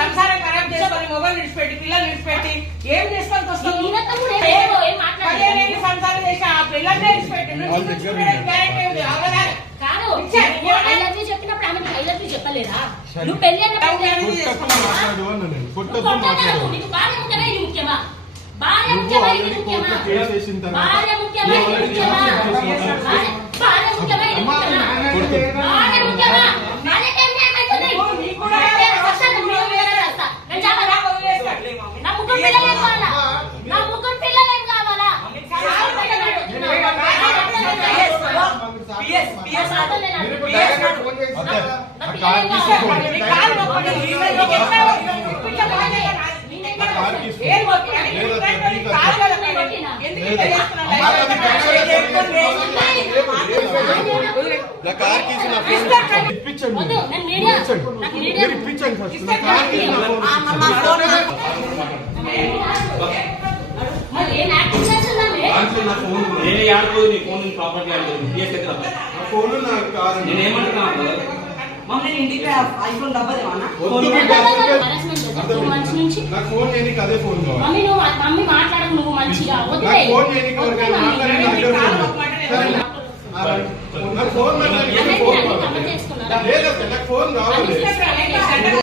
సంసారం ఖరాబ్ చేసుకొని మొబైల్ విడిచిపెట్టి పిల్లలు విడిచిపెట్టి ఏం చేసుకోవాల్సి వస్తుంది? సంసారం చేసి ఆ పిల్లల్ని విడిచిపెట్టి చెప్పినప్పుడు ఆమె ఐలవ్యూ చెప్పలేదా? నువ్వు పెళ్లి ముఖ్యమా? భార్య ముఖ్యమా? ఇది ముఖ్యమా? భార్య ముఖ్యమా? ఇది ముఖ్యమా? భార్య ముఖ్యమా? ఇది ముఖ్యమా? భార్య ముఖ్యమా? నా ముగ్గురు పిల్లలు ఏం కావాలా? నా ముగ్గురు పిల్లలు ఏం కావాలా? మమ్మీ మాట్లాడకు నువ్వు మంచిగా ఫోన్